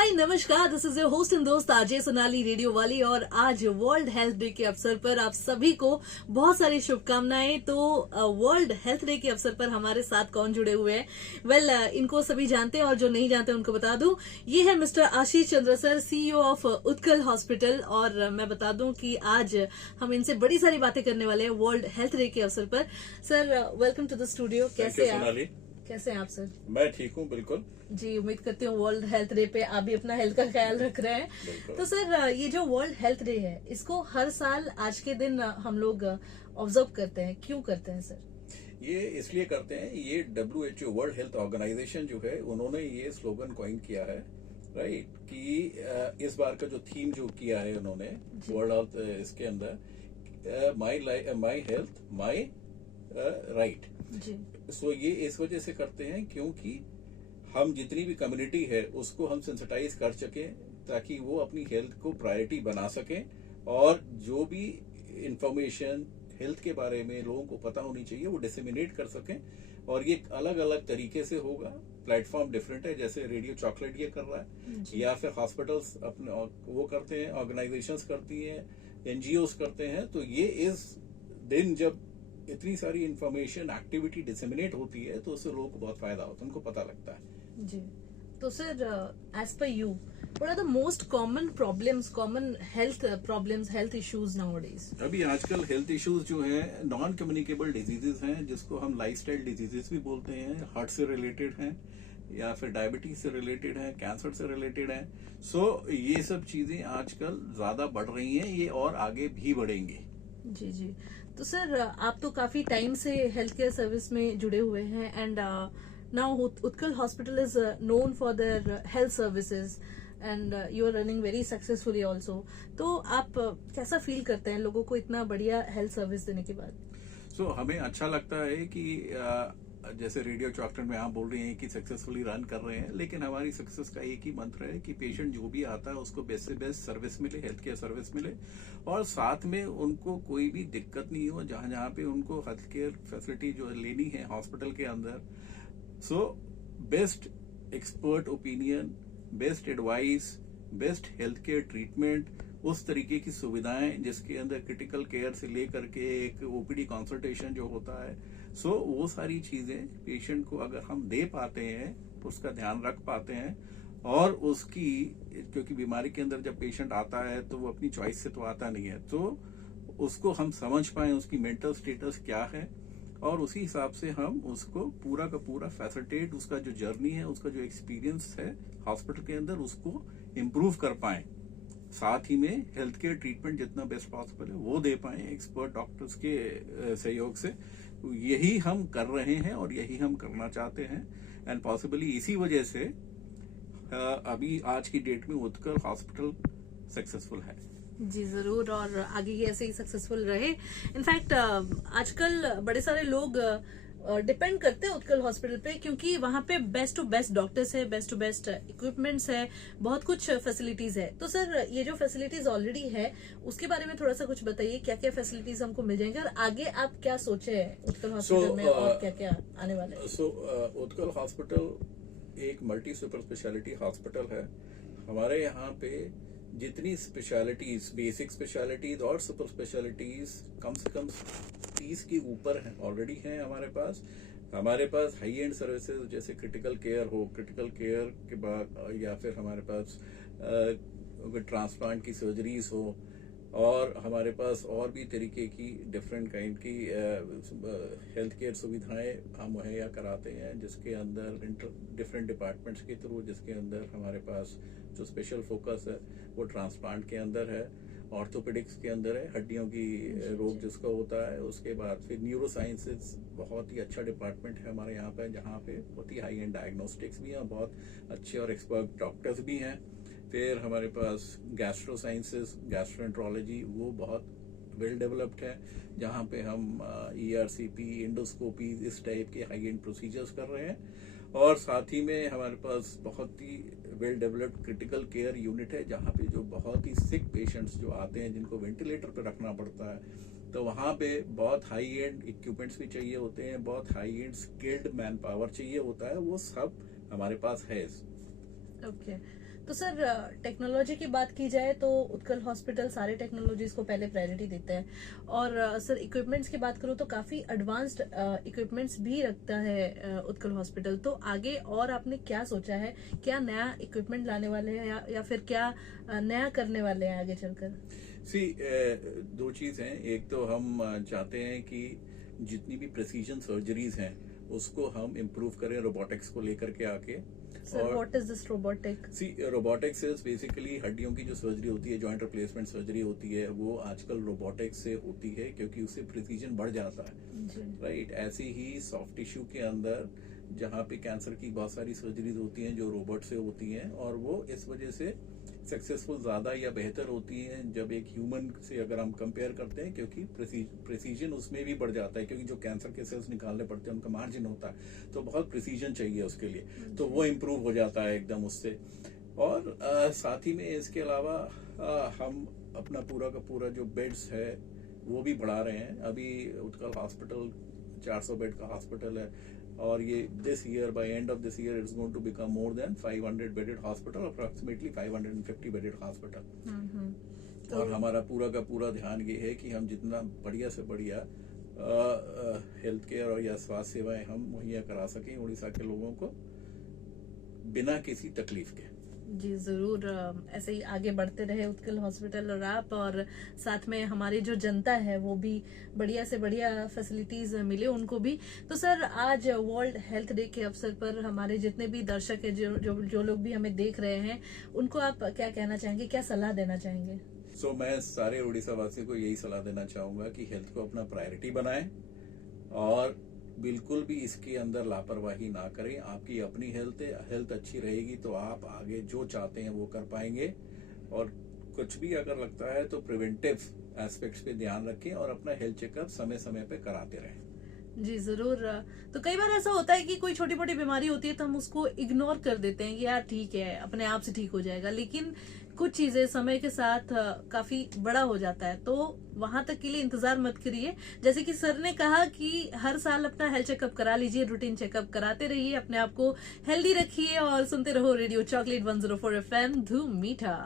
हाय नमस्कार, this is your host and दोस्त RJ Sonali radio वाली। और आज वर्ल्ड हेल्थ डे के अवसर पर आप सभी को बहुत सारी शुभकामनाएं। तो वर्ल्ड हेल्थ डे के अवसर पर हमारे साथ कौन जुड़े हुए हैं? वेल, इनको सभी जानते हैं और जो नहीं जानते उनको बता दूं, ये है mister Ashish Chandra sir, CEO of Utkal hospital. और मैं बता दूं कि आज हम इनसे बड़ी सारी बातें करने वाले हैं वर्ल्ड हेल्थ डे के अवसर पर। Sir, welcome to the studio. कैसे हैं आप सर? मैं ठीक हूँ, बिल्कुल जी, उम्मीद करती हूँ वर्ल्ड हेल्थ डे पे आप भी अपना हेल्थ का ख्याल रख रहे हैं। तो सर, ये जो वर्ल्ड हेल्थ डे है, इसको हर साल आज के दिन हम लोग ऑब्जर्व करते हैं। क्यों करते हैं सर? ये इसलिए करते हैं, ये WHO वर्ल्ड हेल्थ ऑर्गेनाइजेशन जो है, उन्होंने ये स्लोगन कॉइन किया है, राइट, कि इस बार का जो थीम जो किया है उन्होंने वर्ल्ड हेल्थ, इसके अंदर माई हेल्थ माई राइट। सो ये इस वजह से करते हैं क्योंकि हम जितनी भी कम्युनिटी है उसको हम सेंसिटाइज कर सकें, ताकि वो अपनी हेल्थ को प्रायोरिटी बना सकें, और जो भी इंफॉर्मेशन हेल्थ के बारे में लोगों को पता होनी चाहिए वो डिसेमिनेट कर सकें। और ये अलग अलग तरीके से होगा, प्लेटफॉर्म डिफरेंट है, जैसे रेडियो चॉकलेट ये कर रहा है, या फिर हॉस्पिटल्स अपने वो करते हैं, ऑर्गेनाइजेशंस करती हैं, NGOs करते हैं। तो ये इस दिन जब इतनी सारी इंफॉर्मेशन एक्टिविटी डिसेमिनेट होती है तो उससे लोगों को बहुत फायदा होता है, उनको पता लगता है जी। तो sir, as per you, what are the most common problems, common health problems, health issues nowadays? अभी आजकल हेल्थ इश्यूज जो है नॉन कम्युनिकेबल डिजीजेस हैं, जिसको हम लाइफस्टाइल डिजीजेस भी बोलते हैं, हार्ट से रिलेटेड हैं या फिर डायबिटीज से रिलेटेड है, कैंसर से रिलेटेड है। सो ये सब चीजें आजकल ज्यादा बढ़ रही हैं, ये और आगे भी बढ़ेंगे। जी जी। तो सर, आप तो काफी टाइम से हेल्थ केयर सर्विस में जुड़े हुए हैं, and now Utkal hospital is known for their health services, and you are running very successfully also. तो आप कैसा फील करते हैं लोगों को इतना बढ़िया हेल्थ सर्विस देने के बाद? सो हमें अच्छा लगता है कि जैसे रेडियो चॉकलेट में आप बोल रहे हैं कि सक्सेसफुली रन कर रहे हैं, लेकिन हमारी सक्सेस का एक ही मंत्र है कि पेशेंट जो भी आता है उसको बेस्ट से बेस्ट सर्विस मिले, हेल्थ केयर सर्विस मिले, और साथ में उनको कोई भी दिक्कत नहीं हो जहां जहां पे उनको हेल्थ केयर फैसिलिटी जो लेनी है हॉस्पिटल के अंदर। So best expert opinion, best advice, best health care treatment, उस तरीके की सुविधाएं जिसके अंदर क्रिटिकल केयर से लेकर के एक OPD कंसल्टेशन जो होता है, सो वो सारी चीजें पेशेंट को अगर हम दे पाते हैं, उसका ध्यान रख पाते हैं, और उसकी, क्योंकि बीमारी के अंदर जब पेशेंट आता है तो वो अपनी चॉइस से तो आता नहीं है, तो उसको हम समझ पाए उसकी मेंटल स्टेटस क्या है, और उसी हिसाब से हम उसको पूरा का पूरा फैसिलिटेट, उसका जो जर्नी है, उसका जो एक्सपीरियंस है हॉस्पिटल के अंदर, उसको इम्प्रूव कर पाए। साथ ही में हेल्थ केयर ट्रीटमेंट जितना बेस्ट पॉसिबल है वो दे पाए एक्सपर्ट डॉक्टर्स के सहयोग से। यही हम कर रहे हैं और यही हम करना चाहते हैं, एंड पॉसिबली इसी वजह से अभी आज की डेट में उत्कल हॉस्पिटल सक्सेसफुल है। जी जरूर, और आगे ही ऐसे ही सक्सेसफुल रहे। इनफैक्ट आजकल बड़े सारे लोग डिपेंड करते हैं उत्कल हॉस्पिटल पे, क्योंकि वहां पे बेस्ट टू बेस्ट डॉक्टर्स है, बेस्ट टू बेस्ट इक्विपमेंट्स है, बहुत कुछ फैसिलिटीज है। तो सर, ये जो फैसिलिटीज ऑलरेडी है उसके बारे में थोड़ा सा कुछ बताइए, क्या क्या फैसिलिटीज हमको मिल जाएंगे, और आगे आप क्या सोचे हैं उत्कल हॉस्पिटल में, और क्या क्या आने वाला है? उत्कल हॉस्पिटल एक मल्टी सुपर स्पेशलिटी हॉस्पिटल है। हमारे यहाँ पे जितनी स्पेशलिटीज, बेसिक स्पेशलिटीज और सुपर स्पेशलिटीज कम से कम 30 के ऊपर हैं, ऑलरेडी हैं हमारे पास। हमारे पास हाई एंड सर्विसेज जैसे क्रिटिकल केयर हो, क्रिटिकल केयर के बाद, या फिर हमारे पास ट्रांसप्लांट की सर्जरीज हो, और हमारे पास और भी तरीके की डिफरेंट काइंड की हेल्थ केयर सुविधाएं हम मुहैया कराते हैं, जिसके अंदर डिफरेंट डिपार्टमेंट्स के थ्रू, जिसके अंदर हमारे पास जो स्पेशल फोकस है वो ट्रांसप्लांट के अंदर है, ऑर्थोपेडिक्स के अंदर है, हड्डियों की रोग जिसका होता है, उसके बाद फिर न्यूरो साइंसेज बहुत ही अच्छा डिपार्टमेंट है हमारे यहाँ पे, जहाँ पे बहुत ही हाई एंड डायग्नोस्टिक्स भी हैं, बहुत अच्छे और एक्सपर्ट डॉक्टर्स भी हैं। फिर हमारे पास गैस्ट्रो साइंसेज, गैस्ट्रोएंट्रोलॉजी, वो बहुत वेल डेवलप्ड है, जहाँ पे हम ERCP, इंडोस्कोपी, इस टाइप के हाई एंड प्रोसीजर्स कर रहे हैं। और साथ ही में हमारे पास बहुत ही well developed critical care unit है, जहाँ पे जो बहुत ही सिक पेशेंट्स जो आते हैं, जिनको वेंटिलेटर पे रखना पड़ता है, तो वहाँ पे बहुत हाई एंड इक्विपमेंट्स भी चाहिए होते हैं, बहुत high and skilled man power चाहिए होता है, वो सब हमारे पास है। ओके। तो सर टेक्नोलॉजी की बात की जाए तो उत्कल हॉस्पिटल सारे टेक्नोलॉजीज को पहले प्रायोरिटी देता है। और सर इक्विपमेंट्स की बात करूँ तो काफी एडवांस्ड इक्विपमेंट्स भी रखता है उत्कल हॉस्पिटल। तो आगे और आपने क्या सोचा है, क्या नया इक्विपमेंट लाने वाले हैं या फिर क्या नया करने वाले हैं आगे चलकर? सी दो चीज हैं। एक तो हम चाहते हैं कि जितनी भी प्रिसीजन सर्जरीज हैं उसको हम इम्प्रूव करें रोबोटिक्स को लेकर के आके। Sir what is this robotic? See robotics is basically हड्डियों की जो सर्जरी होती है, जॉइंट रिप्लेसमेंट सर्जरी होती है, वो आजकल रोबोटिक्स से होती है क्योंकि उससे प्रिसीजन बढ़ जाता है। राइट, ऐसे ही सॉफ्ट टिश्यू के अंदर जहाँ पे कैंसर की बहुत सारी सर्जरीज होती हैं जो रोबोट से होती हैं, और वो इस वजह से सक्सेसफुल ज्यादा या बेहतर होती हैं जब एक ह्यूमन से अगर हम कंपेयर करते हैं, क्योंकि प्रिसीजन उसमें भी बढ़ जाता है क्योंकि जो कैंसर के सेल्स निकालने पड़ते हैं उनका मार्जिन होता है, तो बहुत प्रिसीजन चाहिए उसके लिए, तो वो इम्प्रूव हो जाता है एकदम उससे। और साथ ही में इसके अलावा हम अपना पूरा का पूरा जो बेड्स है वो भी बढ़ा रहे हैं। अभी उत्कल हॉस्पिटल 400 बेड का हॉस्पिटल है, और ये this year, by end of this year, it's going to become more than 500 bedded hospital, approximately 550 bedded hospital. और हमारा पूरा का पूरा ध्यान ये है कि हम जितना बढ़िया से बढ़िया हेल्थ केयर और या स्वास्थ्य सेवाएं हम मुहैया करा सकें उड़ीसा के लोगों को बिना किसी तकलीफ के। जी जरूर, ऐसे ही आगे बढ़ते रहे उत्कल हॉस्पिटल और आप, और साथ में हमारी जो जनता है वो भी बढ़िया से बढ़िया फैसिलिटीज मिले उनको भी। तो सर आज वर्ल्ड हेल्थ डे के अवसर पर हमारे जितने भी दर्शक है, जो लोग भी हमें देख रहे हैं, उनको आप क्या कहना चाहेंगे, क्या सलाह देना चाहेंगे? मैं सारे उड़ीसा वासियों को यही सलाह देना चाहूंगा कि हेल्थ को अपना प्रायोरिटी बनाएं और बिल्कुल भी इसके अंदर लापरवाही ना करें। आपकी अपनी हेल्थ अच्छी रहेगी तो आप आगे जो चाहते हैं वो कर पाएंगे। और कुछ भी अगर लगता है तो प्रिवेंटिव एस्पेक्ट्स पे ध्यान रखें और अपना हेल्थ चेकअप समय समय पे कराते रहें। जी जरूर। तो कई बार ऐसा होता है कि कोई छोटी मोटी बीमारी होती है तो हम उसको इग्नोर कर देते हैं कि यार ठीक है, अपने आप से ठीक हो जाएगा, लेकिन कुछ चीजें समय के साथ काफी बड़ा हो जाता है, तो वहां तक के लिए इंतजार मत करिए। जैसे कि सर ने कहा कि हर साल अपना हेल्थ चेकअप करा लीजिए, रूटीन चेकअप कराते रहिए, अपने आप को हेल्दी रखिए और सुनते रहो रेडियो चॉकलेट 104 FM धूम मीठा।